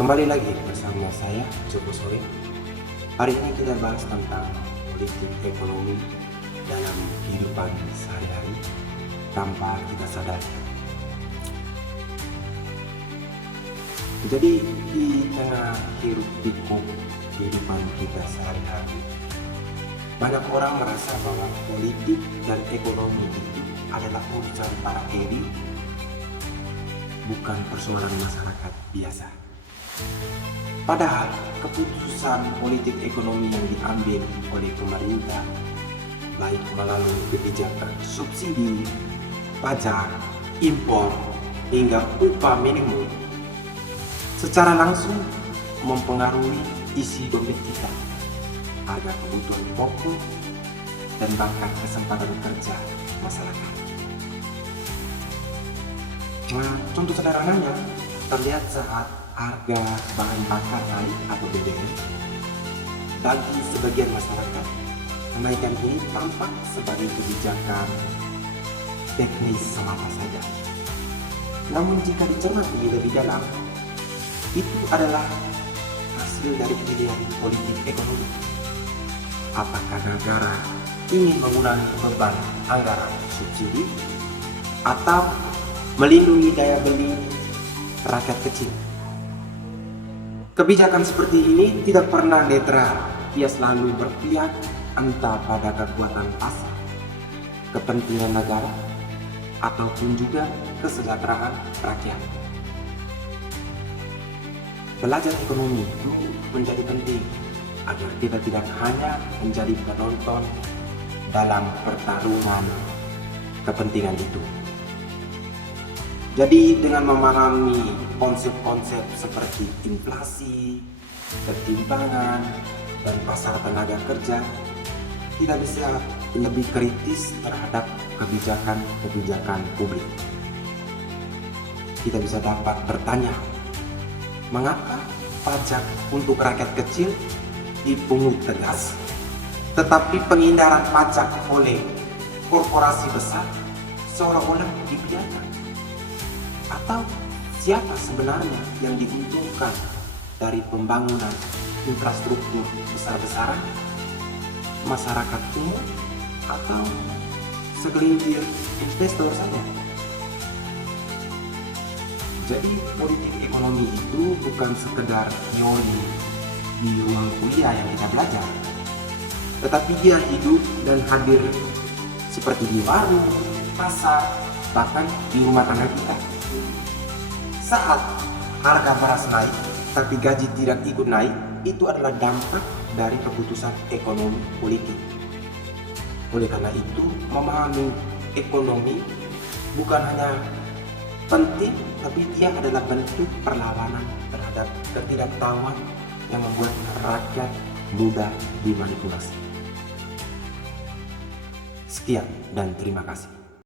Kembali lagi bersama saya, Joko Sore. Hari ini kita bahas tentang politik ekonomi dalam kehidupan sehari-hari tanpa kita sadar. Jadi di tengah hiruk pikuk kehidupan kita sehari-hari, banyak orang merasa bahwa politik dan ekonomi itu adalah urusan para elit, bukan persoalan masyarakat biasa. Padahal keputusan politik ekonomi yang diambil oleh pemerintah, baik melalui kebijakan subsidi, pajak, impor, hingga upah minimum, secara langsung mempengaruhi isi dompet kita, harga kebutuhan pokok, dan bahkan kesempatan kerja masyarakat. Nah, contoh sederhananya terlihat saat harga bahan bakar naik atau BBM. Bagi sebagian masyarakat, kenaikan ini tampak sebagai kebijakan teknis semata saja. Namun jika dicermati lebih dalam, itu adalah hasil dari pilihan politik ekonomi. Apakah negara ingin mengurangi beban anggaran subsidi atau melindungi daya beli rakyat kecil? Kebijakan seperti ini tidak pernah netral. Ia selalu berpihak entah pada kekuatan pasar, kepentingan negara, ataupun juga kesejahteraan rakyat. Belajar ekonomi itu menjadi penting agar kita tidak hanya menjadi penonton dalam pertarungan kepentingan itu. Jadi dengan memahami konsep-konsep seperti inflasi, ketimpangan, dan pasar tenaga kerja, kita bisa lebih kritis terhadap kebijakan-kebijakan publik. Kita bisa dapat bertanya, mengapa pajak untuk rakyat kecil dipungut tegas, tetapi penghindaran pajak oleh korporasi besar seolah-olah dibiarkan? Atau siapa sebenarnya yang diuntungkan dari pembangunan infrastruktur besar-besaran? Masyarakat umum atau segelintir investor saja? Jadi politik ekonomi itu bukan sekedar teori di ruang kuliah yang kita belajar, tetapi dia hidup dan hadir seperti di warung, pasar, bahkan di rumah tangga kita. Saat harga beras naik tapi gaji tidak ikut naik, itu adalah dampak dari keputusan ekonomi politik. Oleh karena itu, memahami ekonomi bukan hanya penting, tapi dia adalah bentuk perlawanan terhadap ketidaktahuan yang membuat rakyat mudah dimanipulasi. Sekian dan terima kasih.